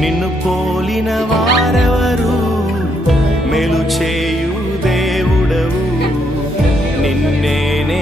నిన్ను పోలిన వారెవరు, మేలు చేయు దేవుడవు నిన్నేనే.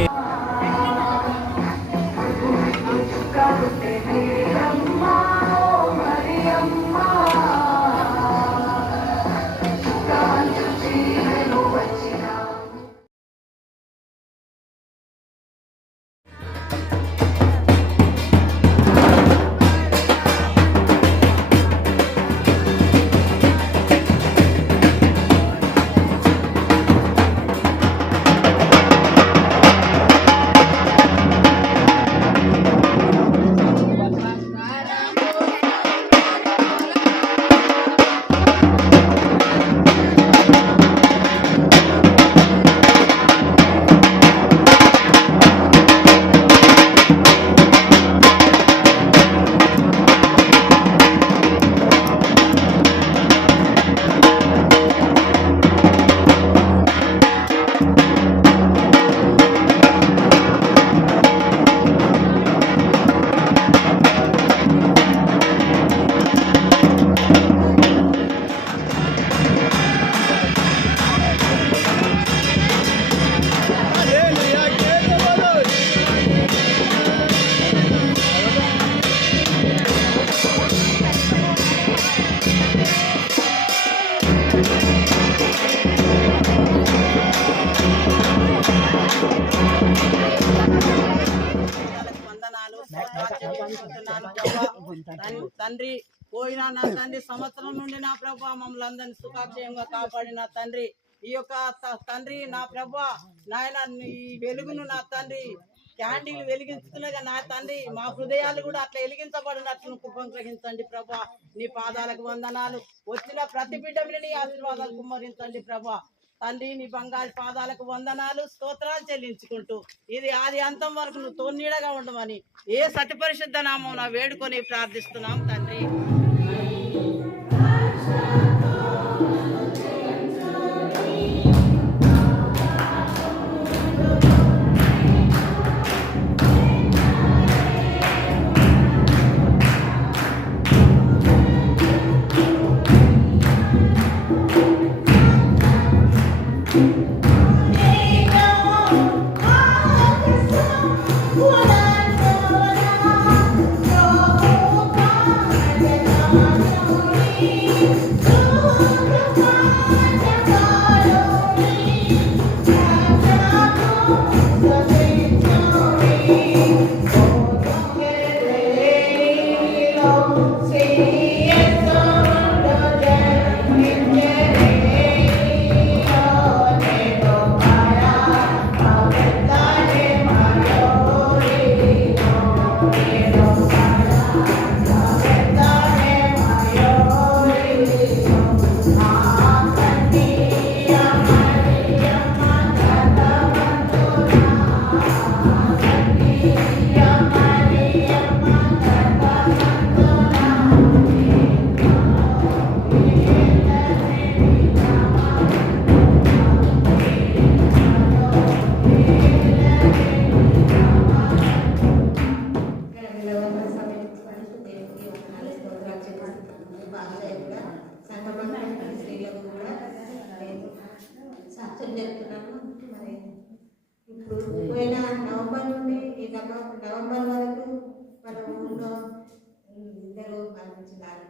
తండ్రి పోయిన నా తండ్రి సంవత్సరం నుండి నా ప్రభా మమ్మల్ని అందరినీ సుఖాక్షయంగా కాపాడిన తండ్రి ఈ యొక్క తండ్రి నా ప్రభా నాయన ఈ వెలుగును నా తండ్రి క్యాండిల్ వెలిగించుతున్నగా నా తండ్రి మా హృదయాలు కూడా అట్లా వెలిగించబడినట్లు కృపను గ్రహించండి ప్రభా. నీ పాదాలకు వందనాలు. వచ్చిన ప్రతి బిడ్డని నీ ఆశీర్వాదాలు కుమ్మరించండి ప్రభా. తండ్రి నీ బంగారు పాదాలకు వందనాలు స్తోత్రాలు చెల్లించుకుంటూ ఇది ఆది అంతం వరకు నువ్వు తోన్నీడగా ఉండమని ఏ సతి పరిశుద్ధ నామం వేడుకొని ప్రార్థిస్తున్నాం తండ్రి. సాక్ష్యం చెప్తున్నాను. మరి ఇప్పుడు పోయిన నవంబర్ నుండి ఈ నవంబర్ వరకు మన ఊళ్ళో ఇద్దరు మరణించినారు.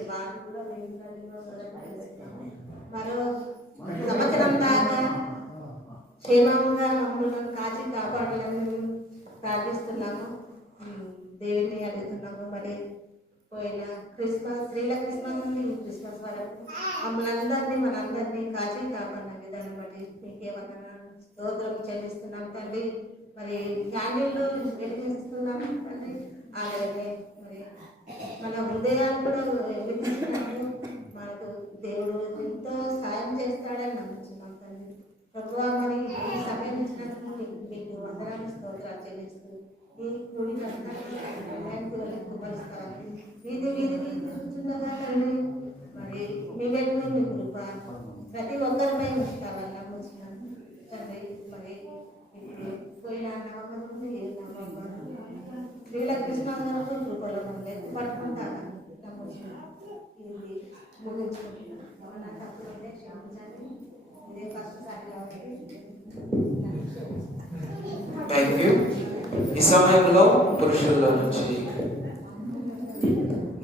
వాళ్ళు కూడా మరో సంవత్సరం దాకా క్షేమంగా మమ్మల్ని కాచి కాపాడాలని ప్రార్థిస్తున్నాము, దేవుని అడుగుతున్నాము. మరి పోయిన క్రిస్మస్ స్త్రీల క్రిస్మస్ నుండి క్రిస్మస్ వరకు మమ్మల్ని మనందరినీ కాచి కాపాడిన విధానం బట్టి మీకేమన్నా స్తోత్రం చెల్లిస్తున్నాం తండ్రి. మరి క్యాండిల్లు వెలిగిస్తున్నాము తండ్రి. అలాగే మరి మన హృదయాలు కూడా వెలిగిస్తున్నాము. మనకు దేవుడు ఎంతో సాయం చేస్తాడని నమ్ముతున్నాం తండ్రి. ప్రభువా మరి ఈ సమయం ఇచ్చినందుకు మీకు వందనాలు స్తోత్రాలు చెల్లిస్తూ ఈ కూడిన కుమరిస్తారని వీధి తిరుగుతుండగా తండ్రి మరి మీ వెలుగు మీ కృప ప్రతి ఒక్కరిపై ఉంచుతామని నమ్ముతున్నాను తండ్రి. మరి ఇప్పుడు పోయిన నమ్మకం స్త్రీల కృష్ణ కృపలో పట్టుకుంటామని నమ్ముతున్నాను. ఉంచుకుంటున్నాను. నా తప్పులు ఉంటే క్షమించండి. ఇదే ఫస్ట్ సారి కాబట్టి థ్యాంక్ యూ. ఈ సమయంలో పురుషుల్లో నుంచి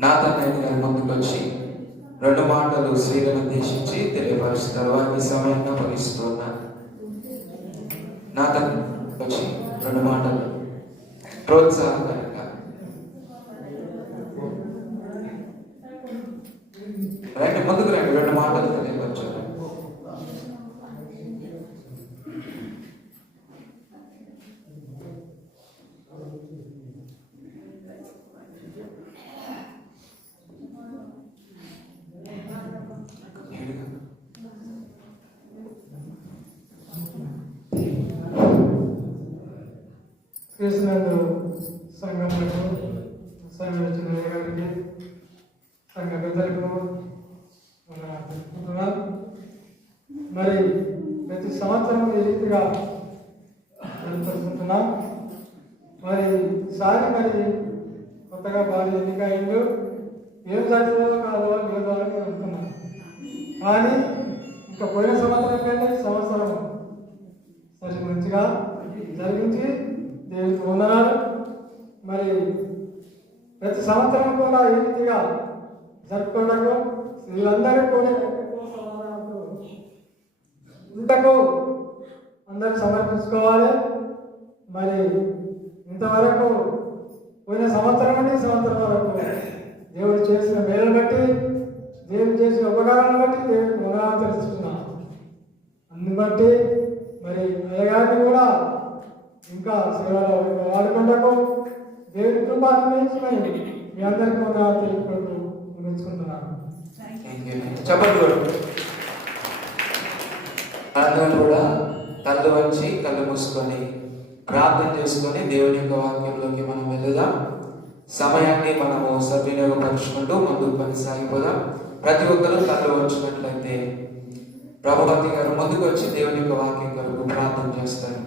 నాథన్ గారి ముందుకు వచ్చి 2 మాటలు స్త్రీలను ఉద్దేశించి తెలియపరుస్తారు. వారికి సమయంగా పలిస్తున్నాను. నాథన్ వచ్చి 2 మాటలు ప్రోత్సాహకరంగా రండి, ముందుకు రండి. 2 మాటలు తెలియపరచారు. క్రీస్తునందు సంఘములకు సంఘించిన గారికి సంఘ పెద్దలకు తెలుపుతున్నాం. మరి ప్రతి సంవత్సరం ఈ రీతిగా జరుపుకుంటున్నాం. మరి ఈసారి మరి కొత్తగా భార్య ఎన్నికైండు. ఏం చదివో కాదో లేదో అని అనుకున్నాం. కానీ ఇంకా పోయిన సంవత్సరం కంటే ఈ సంవత్సరం సరి మంచిగా జరిగించి దేవునికి వందనాలు. మరి ప్రతి సంవత్సరం కూడా ఈ రీతిగా జరుపుకోవడము వీళ్ళందరూ కూడా ఇంతకు అందరూ సమర్పించుకోవాలి. మరి ఇంతవరకు పోయిన సంవత్సరం నుండి ఈ సంవత్సరం వరకు దేవుడు చేసిన మేలు బట్టి, దేవుడు చేసిన ఉపకారాన్ని బట్టి దేవుడికి వందనాలు తెలుస్తున్నాం. అందుని బట్టి మరి అయ్యగారిని కూడా ఇంకా సేవలో వాడుకుంటూ దేవుడి కృపాన్ని మీ అందరికీ వందనాలు తెలుపుకుంటూ ముగించుకుంటున్నాను. చెప్పండి. అందరం కూడా కళ్ళు వంచి కళ్ళు మూసుకొని ప్రార్థన చేసుకొని దేవుని యొక్క వాక్యంలోకి మనం వెళ్దాం. సమయాన్ని మనము సద్వినియోగపరుచుకుంటూ ముందుకు కొనసాగిపోదాం. ప్రతి ఒక్కరూ కళ్ళు వంచినట్లయితే ప్రభుభక్తి గారు ముందుకు వచ్చి దేవుని యొక్క వాక్యం కొరకు ప్రార్థన చేస్తారు.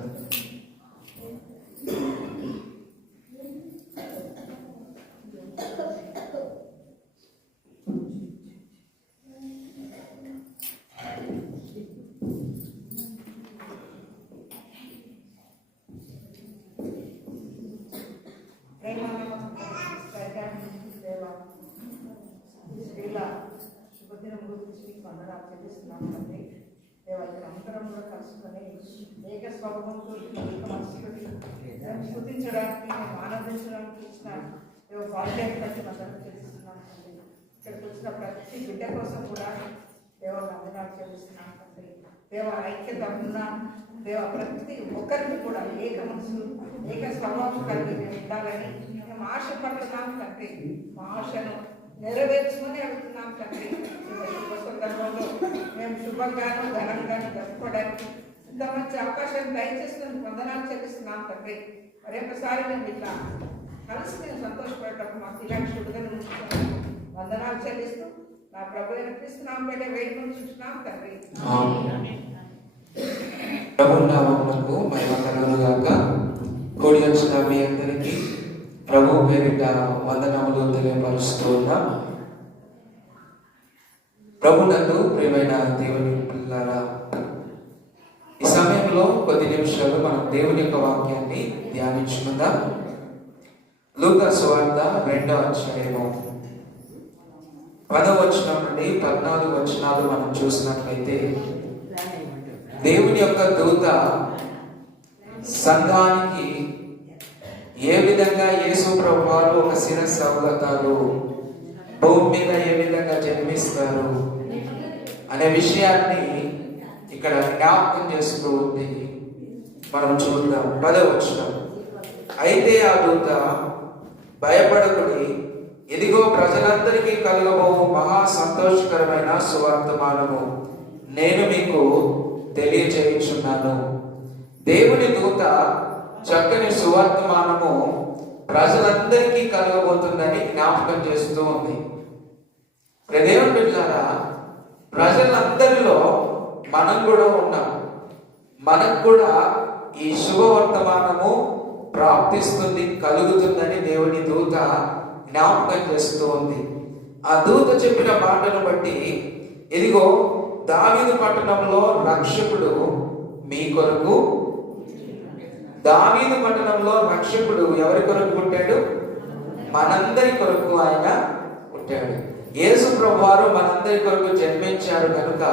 స్త్రీల శుభదినం గురించి వందనాలు చెల్లిస్తున్నాం తండ్రి. దేవాలయం అందరం కూడా కలుసుకొని ఏక స్వభావంతో మనసుకొని స్తుతించడానికి మేము ఆనందించడానికి ఇచ్చిన వాల్టైర్ బట్టి వందనాలు చెల్లిస్తున్నాం తండ్రి. ఇక్కడికి వచ్చిన ప్రతి బిడ్డ కోసం కూడా వందనాలు చెల్లిస్తున్నాం తండ్రి. ఐక్యత ఉన్న ప్రతి ఒక్కరికి కూడా ఏక మనసు ఏక స్వభావం కలిగి మేము ఉండాలని మేము ఆశపడుతున్నాం తండ్రి. మా ఆశను నెరవేర్చుకుని అడుగుతున్నాం తండ్రి. శుభ సందర్భంలో మేము శుభంగాను ఘనంగాను జరుపుకోవడానికి ఇంత మంచి అవకాశాన్ని దయచేస్తున్నందుకు వందనాలు చెల్లిస్తున్నాం తండ్రి. మరొకసారి మేము ఇట్లా కలిసి మేము సంతోషపడటం మాకు ఇలాంటి శుభదినం వందనాలు చెల్లిస్తూ నా ప్రభు క్రీస్తునామం పేట వేడుకొని చూస్తున్నాం తండ్రి. ప్రభు నామమునకు మహిమ కలుగునుగాక. కూడి వచ్చిన మీ అందరికీ ప్రభు పేరిట వందనములు తెలియపరుస్తూ ఉన్నాం. ప్రభునందు ప్రియమైన దేవుని పిల్లలారా, ఈ సమయంలో కొద్ది నిమిషాలు మనం దేవుని యొక్క వాక్యాన్ని ధ్యానించుకుందాం. లూకా సువార్త 2వ అధ్యాయము 10వ వచనం నుండి 14 వచనాలు మనం చూసినట్లయితే, దేవుని యొక్క దూత సంఘానికి ఏ విధంగా యేసు ప్రభువారు ఒక శిరస్సు అవగతారు, భూమి మీద ఏ విధంగా జన్మిస్తారు అనే విషయాన్ని ఇక్కడ జ్ఞాపకం చేస్తూ ఉంది. మనం చూద్దాం 10వ వచనం. అయితే ఆ దూత, భయపడకుడి, ఇదిగో ప్రజలందరికీ కలుగబోవు మహా సంతోషకరమైన సువర్తమానము నేను మీకు తెలియజేయుచున్నాను. దేవుని దూత చక్కని సువర్తమానము ప్రజలందరికీ కలగబోతుందని జ్ఞాపకం చేస్తూ ఉంది. దేవుని బిడ్డలారా, ప్రజలందరిలో మనం కూడా ఉన్నాం. మనకు కూడా ఈ శుభవర్తమానము ప్రాప్తిస్తుంది, కలుగుతుందని దేవుని దూత జ్ఞాపకం చేస్తూ ఉంది. ఆ దూత చెప్పిన మాటను బట్టి, ఇదిగో దావీదు పట్టణంలో రక్షకుడు మీ కొరకు, దావీదు పట్టణంలో రక్షకుడు ఎవరి కొరకు పుట్టాడు? మనందరి కొరకు ఆయన పుట్టాడు. యేసు ప్రభువారు మనందరి కొరకు జన్మించారు కనుక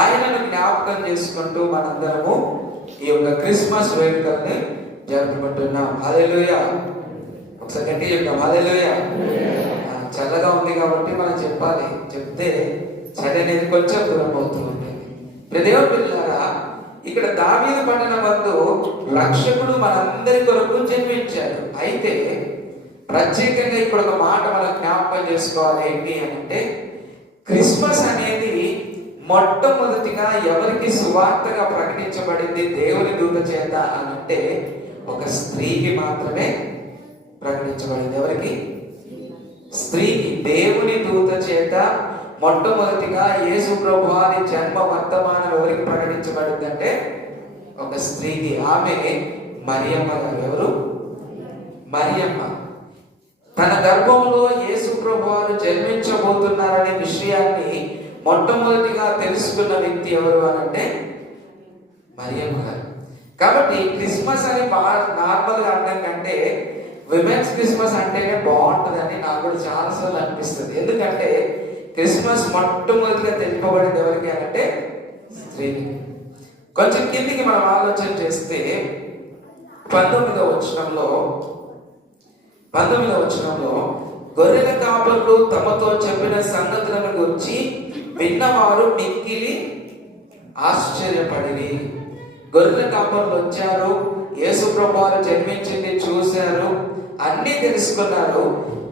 ఆయనను జ్ఞాపకం చేసుకుంటూ మనందరము ఈ యొక్క క్రిస్మస్ వేడుకల్ని జరుపుకుంటున్నాం. హల్లెలూయా. ఒకసారి గట్టిగా చెప్తాం, హల్లెలూయా. చల్లగా ఉంది కాబట్టి మనం చెప్పాలి, చెప్తే చలి అనేది కొంచెం దూరం అవుతుంది. దేవుని పిల్లారా, ఇక్కడ దావీదు పట్టణం నందు రక్షకుడు మనందరి కొరకు జన్మించాడు. అయితే ప్రత్యేకంగా ఇక్కడ ఒక మాట మనం జ్ఞాపకం చేసుకోవాలి. ఏంటి అంటే, క్రిస్మస్ అనేది మొట్టమొదటిగా ఎవరికి సువార్తగా ప్రకటించబడింది దేవుని దూత చేత అని అంటే ఒక స్త్రీకి మాత్రమే ప్రకటించబడింది. ఎవరికి? స్త్రీకి. దేవుని దూత చేత మొట్టమొదటిగా యేసు ప్రభువారి జన్మ వర్తమానం ఎవరికి ప్రకటించబడింది అంటే ఒక స్త్రీకి. ఆమె మరియమ్మ గారు. ఎవరు? మరియమ్మ. తన గర్భంలో యేసు ప్రభువారు జన్మించబోతున్నారనే విషయాన్ని మొట్టమొదటిగా తెలుసుకున్న వ్యక్తి ఎవరు అనంటే మరియమ్మ గారు. కాబట్టి క్రిస్మస్ అని నార్మల్గా అనడం కంటే విమెన్స్ క్రిస్మస్ అంటేనే బాగుంటుందని నాకు కూడా చాలాసార్లు అనిపిస్తుంది. ఎందుకంటే క్రిస్మస్ మొట్టమొదటిగా తెలుపబడింది ఎవరికి అంటే స్త్రీకి. కొంచెం కిందికి మనం ఆలోచన చేస్తే 19వ వచనంలో గొర్రెల కాపరులు తమతో చెప్పిన సంగతులను గురించి విన్నవారు మిక్కిలి ఆశ్చర్యపడి. గొర్రెల కాపరులు వచ్చారు, యేసు ప్రభువారు జన్మించింది చూశారు, అన్నీ తెలుసుకున్నారు.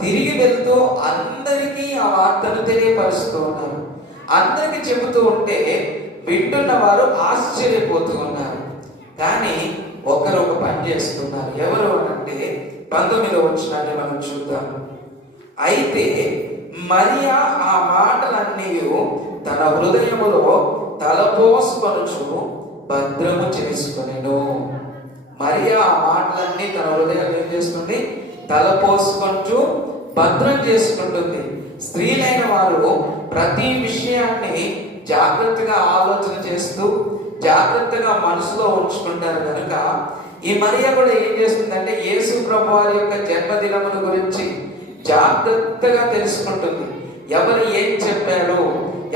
తిరిగి వెళ్తూ అందరికీ ఆ వార్తను తెలియపరుస్తూ ఉన్నారు. అందరికి చెబుతూ ఉంటే వింటున్న వారు ఆశ్చర్యపోతూ ఉన్నారు. కానీ ఒకరు ఒక పని చేస్తున్నారు. ఎవరు అనంటే 19వ వచనాన్ని మనం చూద్దాం. అయితే మరియా ఆ మాటలన్నీ తన హృదయములో తలపోసుకొనుచు భద్రము చేసుకొనెను. మరియా ఆ మాటలన్నీ తన హృదయంలో ఏం చేస్తుంది? తలపోసుకొంటూ భద్రం చేసుకుంటుంది. స్త్రీలైన వారు ప్రతి విషయాన్ని జాగ్రత్తగా ఆలోచన చేస్తూ జాగ్రత్తగా మనసులో ఉంచుకుంటారు కనుక ఈ మరియా కూడా ఏం చేస్తుందంటే యేసు ప్రభువారి యొక్క జన్మదినమును గురించి జాగ్రత్తగా తెలుసుకుంటుంది. ఎవరు ఏం చెప్పారు,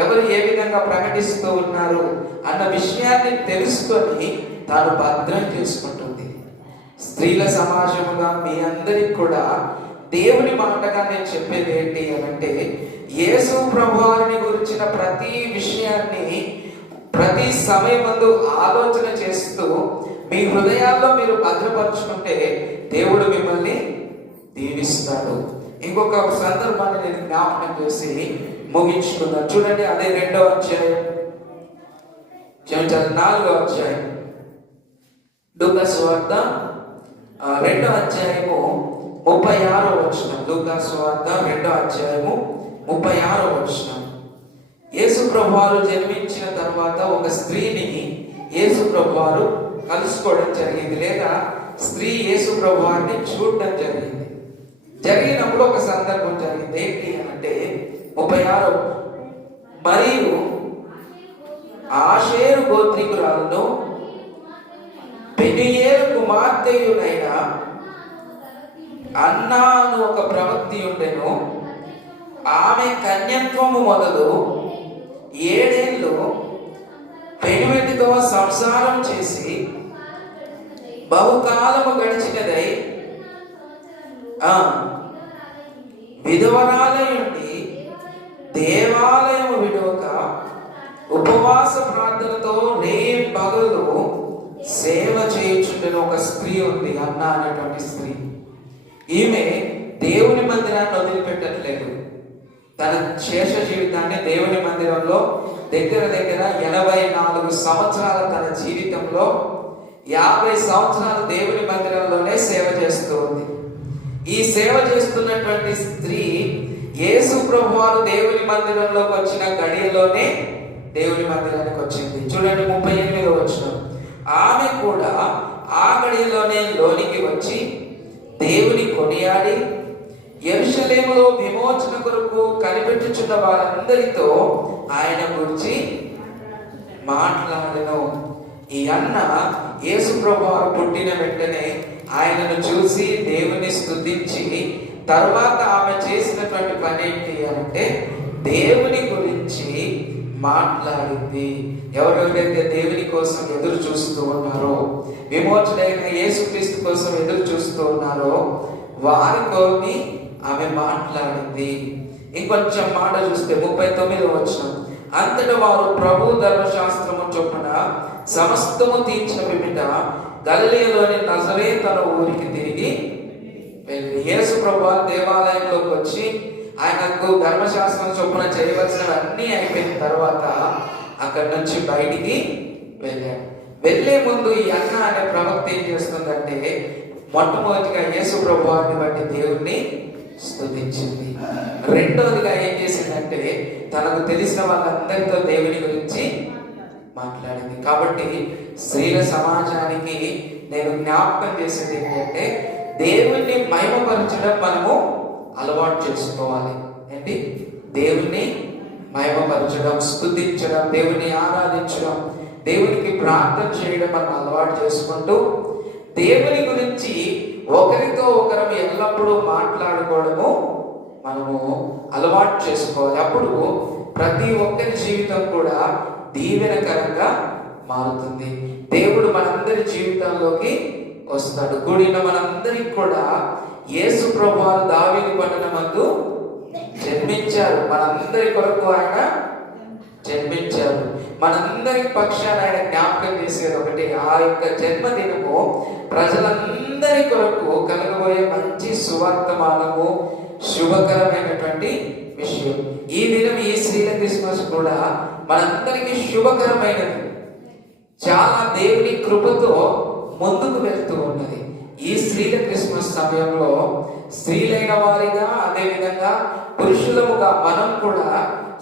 ఎవరు ఏ విధంగా ప్రకటిస్తూ ఉన్నారు అన్న విషయాన్ని తెలుసుకొని తాను భద్రం చేసుకుంటుంది. స్త్రీల సమాజముగా మీ అందరికి కూడా దేవుని మాటగా నేను చెప్పేది ఏంటి అనంటే, యేసు ప్రభువారిని గురించిన ప్రతి విషయాన్ని ప్రతి సమయమందు ఆలోచన చేస్తూ మీ హృదయాల్లో మీరు భద్రపరుచుకుంటే దేవుడు మిమ్మల్ని దీవిస్తాడు. ఇంకొక సందర్భాన్ని నేను జ్ఞాపకం చేసి ముగించుకున్నాను. చూడండి, అదే 2వ అధ్యాయం, 4వ అధ్యాయం, లూకా సువార్త 2వ అధ్యాయము 36వ వచనం. లూకా సువార్త 2వ అధ్యాయము 36వ వచనం. యేసు ప్రభువారు జన్మించిన తర్వాత ఒక స్త్రీని యేసు ప్రభువారు కలుసుకోవడం జరిగింది, లేదా స్త్రీ యేసు ప్రభువారిని చూడడం జరిగినప్పుడు ఒక సందర్భం జరిగింది. ఏంటి అంటే 36 మరియు ఆషేరు గోత్రికురాలను పెనుయేలు కుమార్తెయునైన అన్నా అను ఒక ప్రవక్తి ఉండెను. ఆమె కన్యత్వము మొదలు 7 ఏళ్ళు పెనువెంటితో సంసారం చేసి బహుకాలము గడిచినదై విధవరాలయుండి దేవాలయము విడవక ఉపవాస ప్రార్థనతో పగలు సేవ చేయుచుండెను ఒక స్త్రీ ఉంది, అన్నా అనేటువంటి స్త్రీ. ఈమె దేవుని మందిరాన్ని వదిలిపెట్టట్లేదు. తన శేష జీవితాన్ని దేవుని మందిరంలో దగ్గర 84 సంవత్సరాల తన జీవితంలో 50 సంవత్సరాలు దేవుని మందిరంలోనే సేవ చేస్తూ ఉంది. ఈ సేవ చేస్తున్నటువంటి స్త్రీ యేసు ప్రభువారు దేవుని మందిరంలోకి వచ్చిన గడియలోనే దేవుని మందిరానికి వచ్చింది. చూడండి, 38వ వచనం. ఆమె కూడా ఆ గడియలోనే లోనికి వచ్చి దేవుని కొనియాడి యెరూషలేములో విమోచన కొరకు కనిపెట్టి కూర్చున్న వారందరితో ఆయన గురించి మాట్లాడెను. ఈ అన్న యేసు ప్రభువారు పుట్టిన వెంటనే ఆయనను చూసి దేవుని స్తుతించి తర్వాత ఆమె చేసినటువంటి పని ఏంటి అంటే దేవుని గురించి మాట్లాడింది. ఎవరెవరైతే దేవుని కోసం ఎదురు చూస్తూ ఉన్నారో, విమోచనైన యేసుక్రీస్తు కోసం ఎదురు చూస్తూ ఉన్నారో వారితో ఆమె మాట్లాడింది. ఇంకొంచెం మాట చూస్తే 39వ వచనం, అంతటా వారు ప్రభు ధర్మశాస్త్రము చొప్పున సమస్తము తీర్చిన పిమ్మట గలిలయలోని నజరేతు ఊరికి తిరిగి వెళ్ళి, యేసు ప్రభువు దేవాలయంలోకి వచ్చి ఆయనకు ధర్మశాస్త్రం చొప్పున చేయవలసినవన్నీ అయిపోయిన తర్వాత అక్కడి నుంచి బయటికి వెళ్ళాడు. వెళ్ళే ముందు ఈ అన్న అనే ప్రవక్త ఏం చేస్తుందంటే మొట్టమొదటిగా యేసు ప్రభువాన్ని బట్టి దేవుణ్ణి స్తుతించింది. రెండవదిగా ఏం చేసిందంటే తనకు తెలిసిన వాళ్ళందరితో దేవుని గురించి మాట్లాడింది. కాబట్టి స్త్రీల సమాజానికి నేను జ్ఞాపకం చేసేది ఏంటంటే దేవుణ్ణి మహిమపరచడం మనము అలవాటు చేసుకోవాలి. ఏంటి? దేవుణ్ణి మహిమపరచడం, స్తుతించడం, దేవుని ఆరాధించడం, దేవునికి ప్రార్థన చేయడం మనం అలవాటు చేసుకుంటూ దేవుని గురించి ఒకరితో ఒకరం ఎల్లప్పుడూ మాట్లాడుకోవడము మనము అలవాటు చేసుకోవాలి. అప్పుడు ప్రతి ఒక్కరి జీవితం కూడా దీవెనకరంగా మారుతుంది. దేవుడు మనందరి జీవితంలోకి వస్తాడు. కూడిన మనందరికి కూడా యేసు ప్రభువారు దావీదు పట్టణమందు జన్మించారు. మనందరి కొరకు ఆయన జన్మించారు. మనందరి పక్షాన ఆయన జ్ఞాపకం చేసేది ఒకటి, ఆ యొక్క జన్మదినము ప్రజలందరి కొరకు కలగబోయే మంచి సువర్తమానము, శుభకరమైనటువంటి విషయం. ఈ దినం, ఈ స్త్రీల క్రిస్మస్ కూడా మనందరికీ శుభకరమైనది. చాలా దేవుని కృపతో ముందుకు వెళ్తూ ఉన్నది. ఈ స్త్రీల క్రిస్మస్ సమయంలో స్త్రీలైన వారిగా, అదేవిధంగా పురుషులముగా మనం కూడా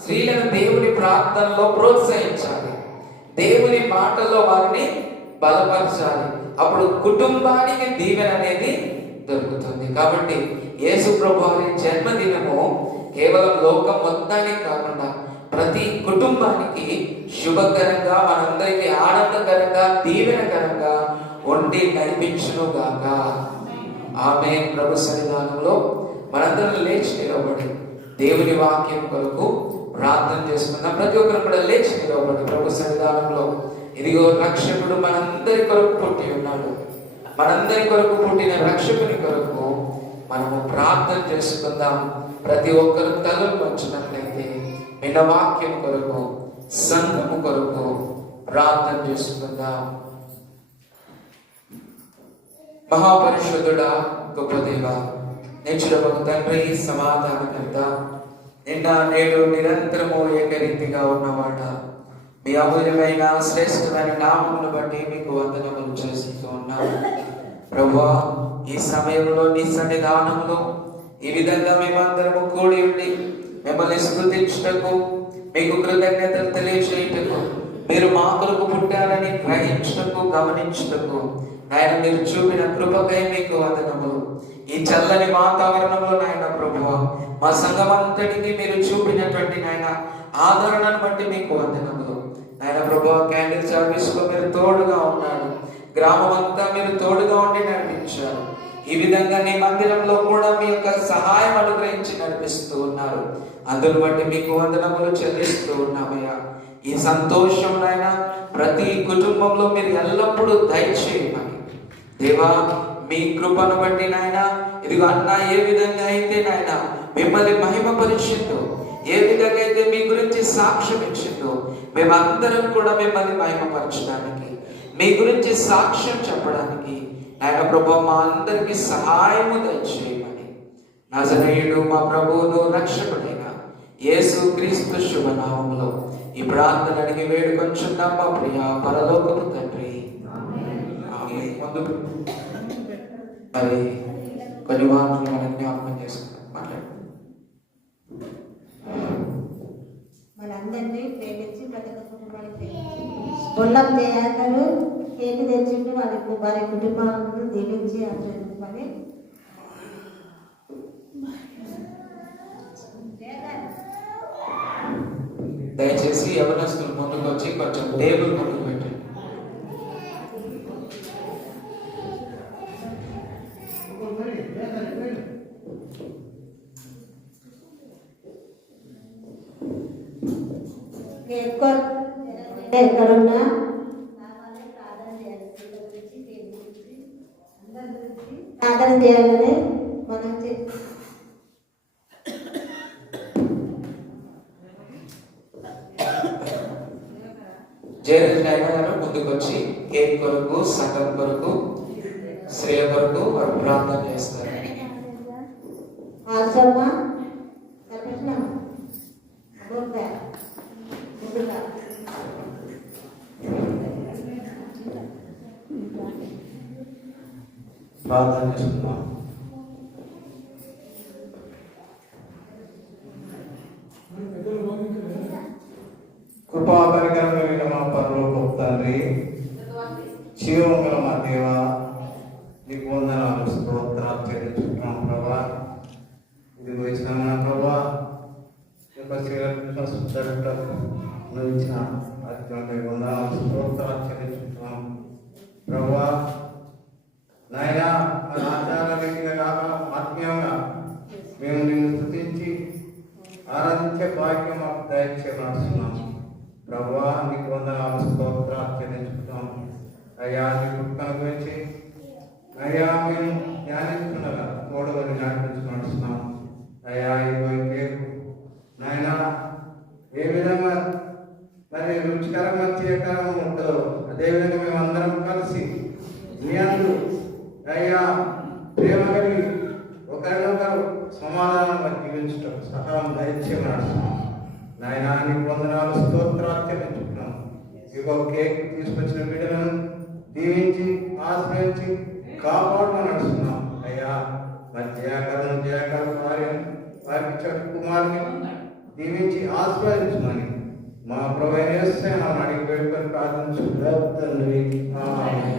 స్త్రీలను దేవుని ప్రార్థనలో ప్రోత్సహించాలి, దేవుని మాటల్లో వారిని బలపరచాలి. అప్పుడు కుటుంబానికి దీవెన అనేది దొరుకుతుంది. కాబట్టి యేసు ప్రభువారి జన్మదినము కేవలం లోకం మొత్తానికి కాకుండా ప్రతి కుటుంబానికి శుభకరంగా, మనందరికీ ఆనందకరంగా, దీవెనకరంగా ఉండి నడిపించును గాక. ఆమె ప్రభు సన్నిధానంలో మనందరం లేచి నిలబడి దేవుని వాక్యం కొరకు ప్రార్థన చేసుకున్న ప్రతి ఒక్కరు కూడా లేచి నిలబడి ప్రభు సన్నిధానంలో, ఇదిగో రక్షకుడు మనందరి కొరకు పుట్టి ఉన్నాడు, మనందరి కొరకు పుట్టిన రక్షకుని కొరకు మనము ప్రార్థన చేసుకుందాం. ప్రతి ఒక్కరు తలలు వంచినట్లయితే విన్న వాక్యం కొరకు, సంఘము కొరకు ప్రార్థన చేసుకుందాం. మహాపరిశుద్ధుడా, గొప్ప దేవ, నిత్యుడవగు తండ్రి, సమాధానకర్త, నిన్న నేడు నిరంతరము ఏకరీతిగా ఉన్నవాడ, మీ అమూల్యమైన శ్రేష్టమైన నామమును బట్టి మీకు వందనములు చేస్తూ ఉన్నాము. ప్రభువా, ఈ సమయంలో నీ సన్నిధానంలో ఈ విధంగా మేమందరము కూడి ఉండి మిమ్మల్ని స్తుతించుటకు, మీకు కృతజ్ఞతలు తెలియజేయుటకు, మీరు మా కొరకు పుట్టారని గ్రహించుటకు, గమనించుటకు ఆయన మీరు చూపిన కృపకై మీకు వందనములు. ఈ చల్లని వాతావరణంలో నాయన ప్రభువా, మా సంఘమంతటికి మీరు చూపినటువంటి నాయన ఆదరణను బట్టి మీకు వందనములు. నాయన ప్రభువా, క్యాండిల్ సర్వీస్ లో మీరు తోడుగా ఉన్నాడు, గ్రామం అంతా మీరు తోడుగా ఉండి నడిపించారు. ఈ విధంగా నీ మందిరంలో కూడా మీ యొక్క సహాయం అనుగ్రహించి నడిపిస్తూ ఉన్నారు. అందును బట్టి మీకు వందనములు చెల్లిస్తూ ఉన్నామయ్యా. ఈ సంతోషం నాయన ప్రతి కుటుంబంలో మీరు ఎల్లప్పుడూ దయచేయమని దేవా, మీ కృపను బట్టి నాయన, ఇదిగో అన్న ఏ విధంగా అయితే నాయన మిమ్మల్ని మహిమపరిచిందో, ఏ విధంగా అయితే మీ గురించి సాక్ష్యం ఇచ్చిందో, మేమందరం కూడా మిమ్మల్ని మహిమపరచడానికి, మీ గురించి సాక్ష్యం చెప్పడానికి నాయన ప్రభు మా అందరికి సహాయము దయచేయమని నజరేయుడు మా ప్రభువును రక్షకుడైన యేసు క్రీస్తు శుభనామములో ఈ ప్రార్థన అడిగి వేడుకొంచున్నాం మా ప్రియ పరలోకపు తండ్రి. మరి కొన్ని వాటిని మనం జ్ఞాపకం చేసుకుంటాం. మాట్లాడు. మనందరినీ ప్రేమించి ప్రతి ఒక్క కుటుంబాన్ని ప్రేమించి బొల్లం చేయాలను కేక్ తెచ్చిండు వారి కుటుంబాలను దీవించి ఆశీర్వదించమని దయచేసి యవనస్తులు ముందుకు వచ్చి కొంచెం టేబుల్ ముందుకు పెట్టండి. ఎక్కడున్నా ప్రార్థన చేయాలని మనం జయరాజ్ గారు ముందుకు వచ్చి కేక్ కొరకు, సంఘం కొరకు, స్త్రీల కొరకు వారు ప్రార్థన చేస్తారు. ఆశమ్మ ప్రార్థన చేస్తున్నాం. కృపాకరమైన మా పరలోకపు తండ్రి, జీవముగల మా దేవ, నీకు వందనాలు స్తోత్రాలు చెల్లించుకున్నాం ప్రభా. ఇది వచ్చిన ప్రభా యొక్క ఇచ్చిన అటువంటి వందనాలు స్తోత్రాలు చెల్లించుకున్నాం ప్రభా. నాయన ఆచార రీతిగా కాక ఆత్మీయంగా మేము నిన్ను స్తుతించి ఆరాధించే భాగ్యం మాకు దయచేస్తున్నాం ప్రభువా. నీకు వందనాలు స్తోత్రాలు చెల్లించుకుంటాం అయ్యా. నీ కృపణ గురించి అయ్యా మేము ధ్యానిస్తుండగా తోడుకొని నడిపించుకుంటున్నాం అయ్యా. ఇదిగో నాయన ఏ విధంగా మరి రుచికరంగా తీయకరంగా ఉంటుందో అదేవిధంగా మేము అందరం కలిసి మీ అందరూ అయ్యా ప్రేమ కలిగి ఒకరినొకరు సమాధానంగా జీవించడం సహాయం దయచేయమన్నాడు నాయన. నీకు వందనాలు స్తోత్రాలు చెల్లించుకున్నాం. ఇగో కేక్ తీసుకొచ్చిన బిడ్డలను దీవించి ఆశ్రయించి కాపాడమని నడుస్తున్నాం అయ్యా. మరి జయాకరణ వారికి చెట్టు కుమార్ని దీవించి ఆశ్రయించమని మా ప్రభువైన యేసయ్య నామమున అడిగి వేడుకొని ప్రార్థించుకుంటున్నాం తండ్రి. ఆమేన్.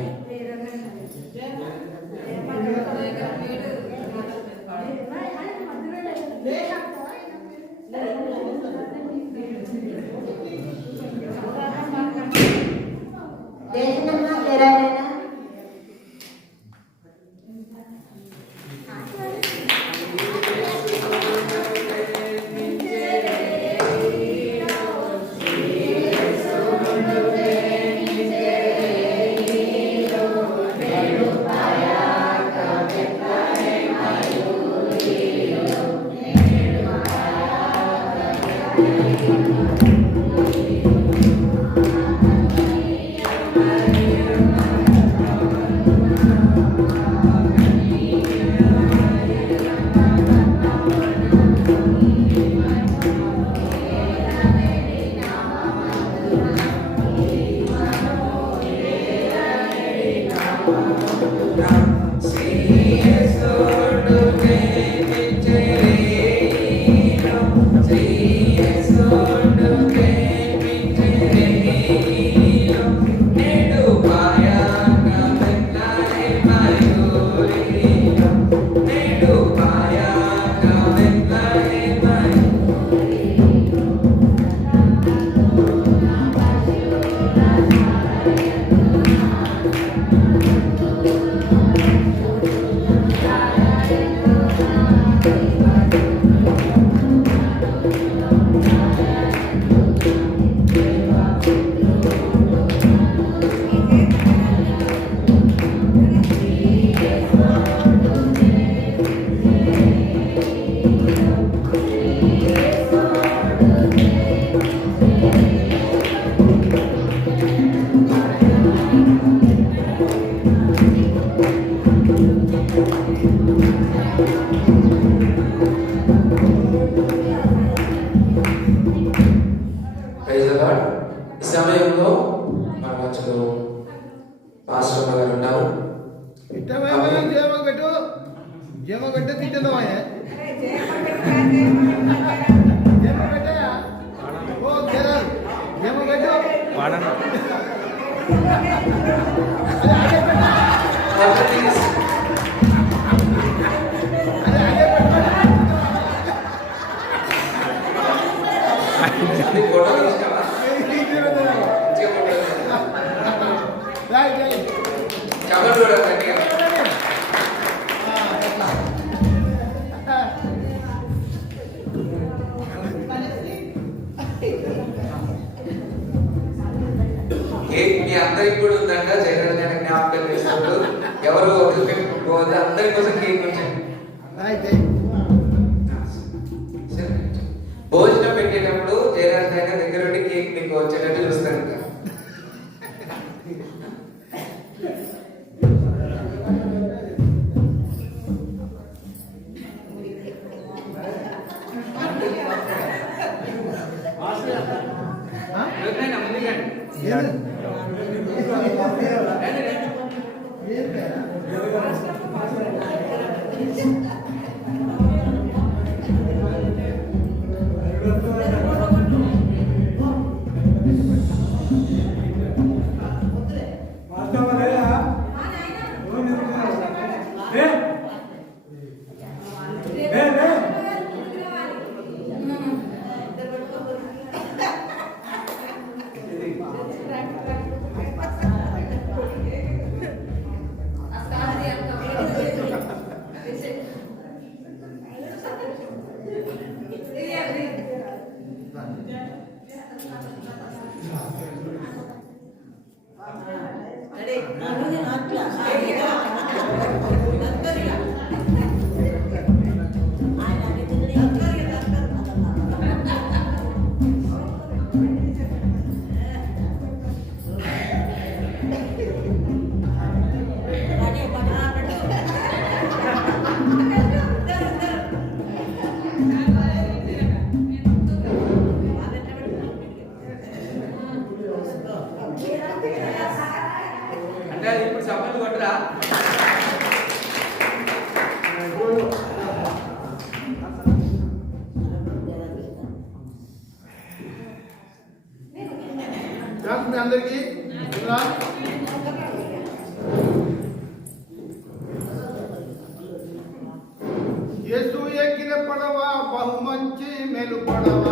ఈ సమయంలో మన మధ్యలో పాస్టర్ గారు ఉన్నారు. అది ఫోటో తీసినావా? మంచిగా ఫోటో తీసినావా? చమలు కూడా గట్టిగా. కేక్ మీ అందరికి కూడా ఉందంట. జయరాజ్ గారి జ్ఞాపకం చేసినప్పుడు ఎవరు వదిలిపెట్టుకోవద్దు, అందరి కోసం కేక్ ఉంచండి. భోజనం పెట్టేటప్పుడు జయరాజ్ గారి దగ్గర ఉండి కేక్ మీకు వచ్చేటట్టు చూస్తారంట. అంటే అది ఇప్పుడు చప్పట్లు కొట్టరా? మీ అందరికీ యేసు ఎక్కిన పడవ బహు మంచి మేలు పడవ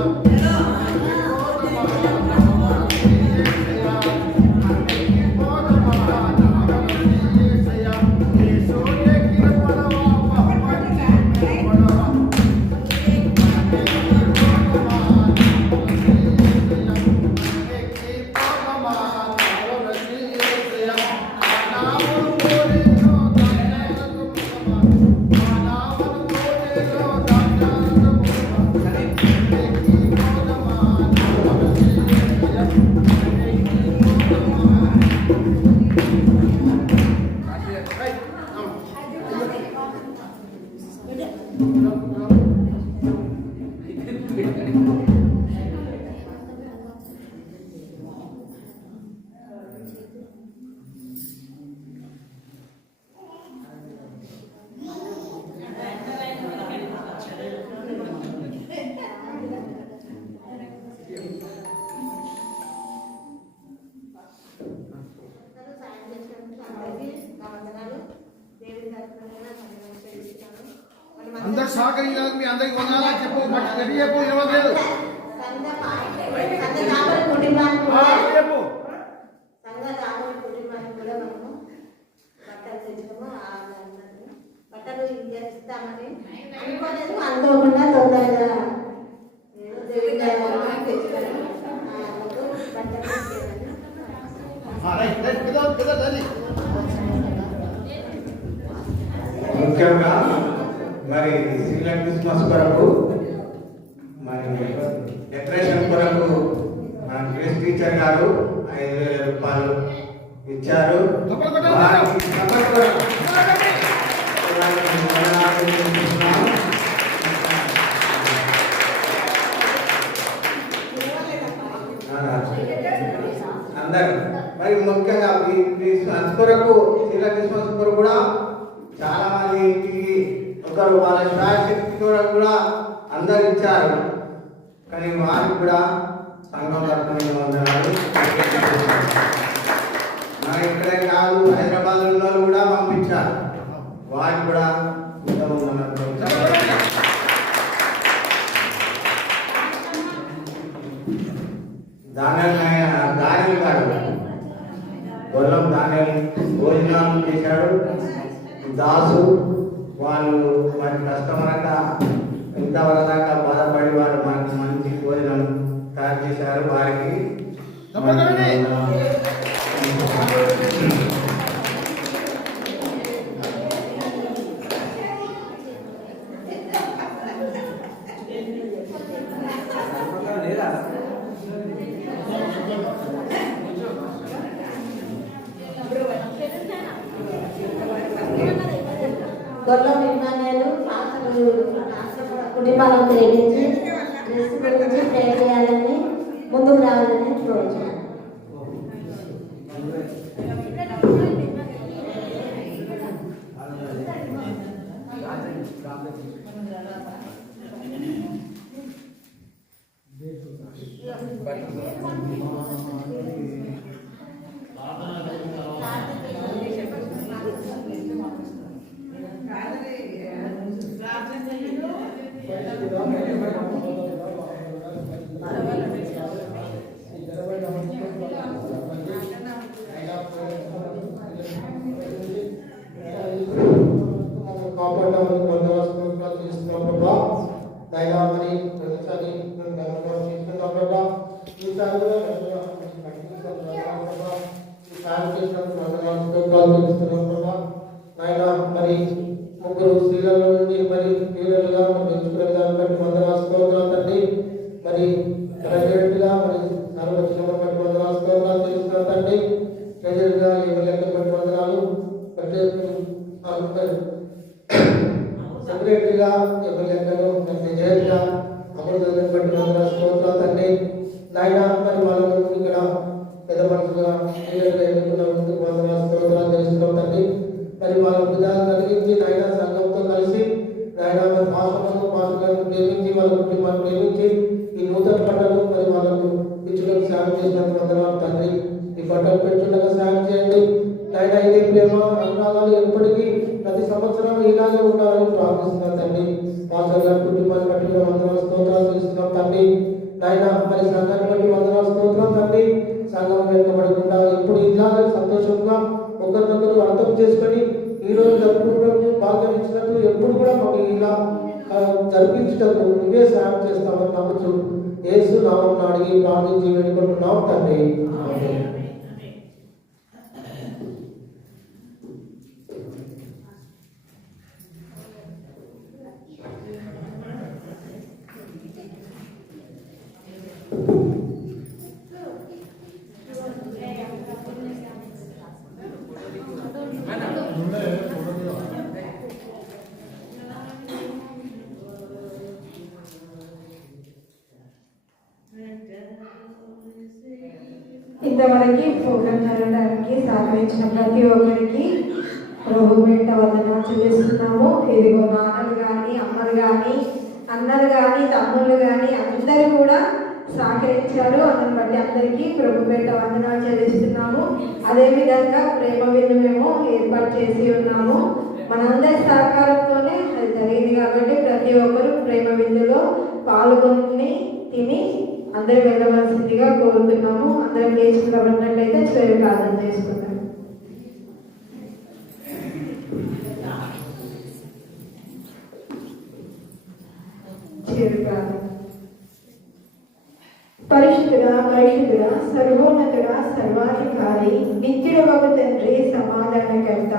అందరు సహకరించాలి. మీ అందరికి వందాలా చెప్పు, గట్టి చెప్పు, ఇవ్వలేదు చెప్పు. బట్టలు ఇస్తామని అనుకోలేదు, అనుకోకుండా తొందరగా ముఖ్యంగా మరి శ్రీలంక క్రిస్మస్ కొరకు మరి డెకరేషన్ కొరకు మన క్రిస్ టీచర్ గారు 5,000 రూపాయలు ఇచ్చారు. అందరు మరి ముఖ్యంగా ఈ క్రిస్మస్ కొరకు శ్రీలంక క్రిస్మస్ కొరకు కూడా చాలా మంది ఇంటికి ఒకరు వాళ్ళ శాశక్తి కూడా అందరు ఇచ్చారు. కానీ వారికి కూడా సంఘం తరఫున వందనాలు. మన ఇక్కడే కాదు, హైదరాబాద్ లో కూడా పంపించారు. వారికి కూడా వందనాలు. దానిలు గారు గొల్లం దానిలు భోజనాలు చేశాడు. దాసు వాళ్ళు మరి కష్టమనక ఇంతవరకు దాకా బాధపడి వారు మనకి మంచి భోజనం తయారు చేశారు. వారికి గొల్లం నిర్మాణాలు కుటుంబాలను ప్రేమించి క్రీస్తు గురించి ప్రేమ చేయాలని ముందుకు రావాలని కోరుతున్నాను. మరి ముగ్గురు స్త్రీల నుండి మరి వీరులుగా తండ్రి మరి ప్రెసిడెంట్గా మరి సర్వచ్చిగా తెలుస్తున్న తండ్రి ట్రెజరీగా ఎమ్మెల్యేలకు బట్టి వందనాలు సెక్రటరీగా ఎమ్మెల్యేలను జడ్జిగా అమృతలను బట్టి వందనాలు తండ్రి నాయన మరి వాళ్ళను ఇక్కడ పెద్ద మనుషులుగా ఎన్నుకున్న ముందుకు వందనాలు తెలుస్తున్నాం తండ్రి. మరి వాళ్ళ బుధాలు కలిగించి నాయన సంఘంతో కలిసి నాయన మరి పాసులను ప్రేమించి వాళ్ళ కుటుంబాన్ని ప్రేమించి ఈ నూతన పంటలు మరి వాళ్ళకు ఇచ్చులకు సాయం చేసినందుకు వందనాలు తండ్రి. ఈ పంటలు పెట్టుకుండగా సాయం చేయండి నాయన. ఇదే ప్రేమ అనురాగాలు ఎప్పటికీ ప్రతి సంవత్సరం ఇలాగే ఉండాలని ప్రార్థిస్తున్నాం తండ్రి. పాస్టర్ గారి కుటుంబాన్ని బట్టి వందనాలు స్తోత్రాలు చేస్తున్నాం తండ్రి. నాయన మరి సంఘాన్ని బట్టి వందనాలు స్తోత్రం తండ్రి. సంఘం వెనుకబడకుండా ఇప్పుడు ఇలాగే సంతోషంగా ఒకరినొకరు అర్థం చేసుకొని ఈ రోజు జరుపుకుంటూ భాగ్యం ఇచ్చినట్టు ఎప్పుడు కూడా మాకు ఇలా జరిపించటకు నువ్వే సాయం చేస్తామని నమ్ముతూ యేసు నామమున అడిగి ప్రార్థించి వేడుకుంటున్నాం తండ్రి. ఇంతవరకు ప్రోగ్రాం జరగడానికి సహకరించిన ప్రతి ఒక్కరికి ప్రభు వెంట వందనాలు చెల్లిస్తున్నాము. ఇదిగో నాన్నలు కానీ అమ్మలు కానీ అన్నలు కానీ తమ్ముళ్ళు కానీ అందరూ కూడా సహకరించారు. అందుని బట్టి అందరికీ ప్రభు వెంట వందనాలు చెల్లిస్తున్నాము. అదేవిధంగా ప్రేమ విందు మేము ఏర్పాటు చేసి ఉన్నాము. మనందరి సహకారంతోనే అది జరిగింది కాబట్టి ప్రతి ఒక్కరు ప్రేమ విందులో పాల్గొని తిని అందరూ వెళ్ళవలసిందిగా కోరుతున్నాము. అందరం లేచి నిలబడినట్లయితే చివరి ప్రార్థన చేసుకుంటాం. పరిశుద్ధుడా సర్వోన్నతుడా సర్వాధికారి నిత్యుడవగు తండ్రి సమాధానకర్త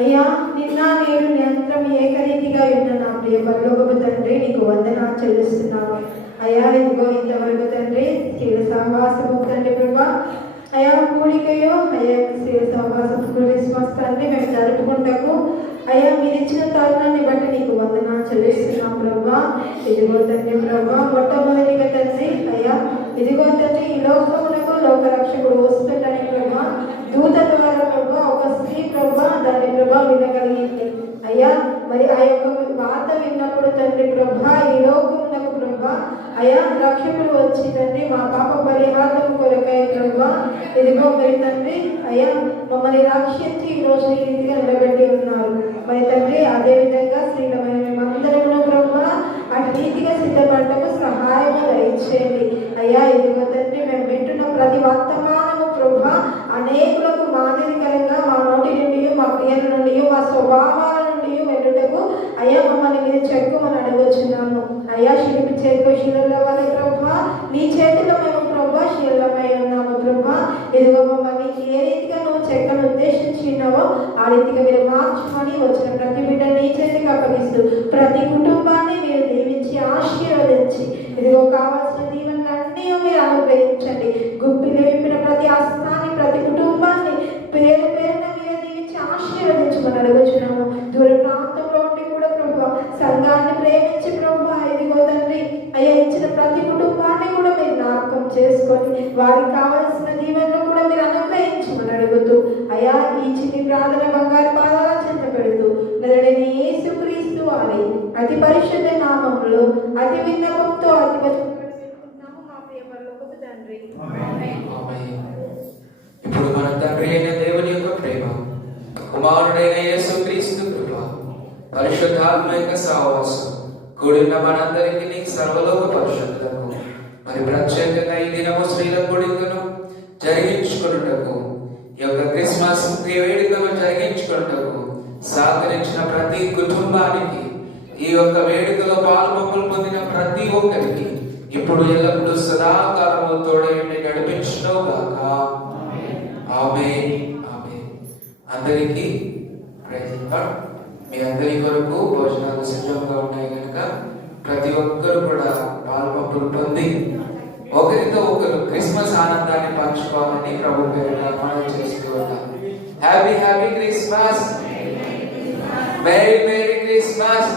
అయ్యా నిన్న నేడు నిరంతరం ఏకరీతిగా ఉన్న నా ప్రియ పరలోకపు తండ్రి నీకు వందనాలు చెల్లిస్తున్నాము. అయ్యా ఇదిగో ఇంతవరకు తండ్రి శీల సహవాసము తండ్రి ప్రభా అయ్యా కూడికయో అయ్యా శీల సహవాసం క్రిస్మస్ తండ్రి మేము జరుపుకుంటకు అయ్యా మీరు ఇచ్చిన తరుణాన్ని బట్టి నీకు వందనాలు చెల్లిస్తున్నాం ప్రభా. ఇదిగో తండ్రి ప్రభా మొట్టమొదటిగా తండ్రి అయ్యా ఇదిగో తండ్రి ఈ లోకమునకు లోకరక్షకుడు వస్తుందని ప్రభా దూత ద్వారా ప్రభా ఒక స్త్రీ ప్రభా దాన్ని ప్రభా వినగలిగింది అయ్యా. మరి ఆ యొక్క వార్త విన్నప్పుడు తండ్రి ప్రభా ఈ లోకమునకు ప్రభా అయ్యా రక్షకుడు వచ్చి తండ్రి మా పాప పరిహారం కొరకై ప్రభా ఇదిగో మరి తండ్రి అయ్యా మమ్మల్ని రక్షించి ఈ రోజు ఈ రీతిగా నిలబెట్టి ఉన్నారు. మరి తండ్రి అదేవిధంగా శ్రీలమైన మేమందరము ప్రభా అటు రీతిగా సిద్ధపడటకు సహాయం దయచేయండి అయ్యా. ఇదిగో తండ్రి, మేము వింటున్న ప్రతి వర్తమానము ప్రభా అనేకులకు మాదిరికరంగా మా నోటి నుండి, మా క్రియల నుండి, మా స్వభావాల నుండి వెళ్ళుటకు అయ్యా మమ్మల్ని మీరు చెక్కుమని అడగొచ్చున్నాము అయ్యా. శిల్పి చేతిలో శీలలో వల్ల ప్రభా నీ చేతిలో మేము ప్రభా శీలమై ఉన్నాము ప్రభా. ఇదిగో మమ్మల్ని ఏ రీతిగా నువ్వు చెక్కను ఉద్దేశించినావో ఆ రీతిగా మీరు మార్చుకొని వచ్చిన ప్రతి బిడ్డ నీ చేతికి అప్పగిస్తూ ప్రతి కుటుంబాన్ని మీరు దీవించి ఆశీర్వదించి ఇదిగో కావాల్సిన దీవెనలన్నీ మీరు అనుగ్రహించండి. గుప్పిలు విప్పిన ప్రతి హస్తాన్ని, ప్రతి కుటుంబాన్ని పేరు పేరున మీరు దీవించి ఆశీర్వదించమని అడుగుచున్నాము. దూర ప్రాంతంలో ఉండి కూడా ప్రభా సంఘాన్ని ప్రేమించి ప్రభా ఇదిగో తండ్రి అయ్యా ఇచ్చిన ప్రతి కుటుంబాన్ని కూడా మీరు జ్ఞాపకం చేసుకొని వారికి కావాల్సిన దీవెనలు కూడా మీరు అనుగ్రహించమని అడుగుతూ అయ్యా ఈ చిన్ని ప్రార్థన బంగారు పాదాల చెంత పెడుతూ నరుడైన యేసుక్రీస్తు వారి అతి పరిశుద్ధ నామములో అతి విన్నపంతో అతి బతుకున్నాము మా ప్రియ పరలోకపు తండ్రి. ఇప్పుడు మన తండ్రి అయిన దేవుని యొక్క ప్రేమ, కుమారుడైన యేసుక్రీస్తు కృప, పరిశుద్ధాత్మ యొక్క సహవాసం కూడిన మనందరికీ సర్వలోక పరిశుద్ధులకు మరి ప్రత్యేకంగా ఈ దినము శ్రీల కూడికను జరిగించుకున్నటకు, ఈ యొక్క క్రిస్మస్ వేడుకను జరిగించుకున్నటకు సహకరించిన ప్రతి కుటుంబానికి, ఈ యొక్క వేడుకలో పాల్పొంపులు పొందిన ప్రతి ఒక్కరికి ఇప్పుడు ఎల్లప్పుడూ సదాకాలము తోడైండి నడిపించును గాక. ఆమేన్. ఆమేన్. అందరికీ ప్రైజ్ లార్డ్. మీ అందరి కొరకు భోజనాలు సిద్ధంగా ఉన్నాయి కనుక ప్రతి ఒక్కరు కూడా పాల్పొంపులు పొంది ఒకరితో ఒకరు క్రిస్మస్ ఆనందాన్ని పంచుకోవాలని ప్రభు పేరిట మనం చేస్తూ ఉంటాం. Happy happy Christmas, merry merry Christmas.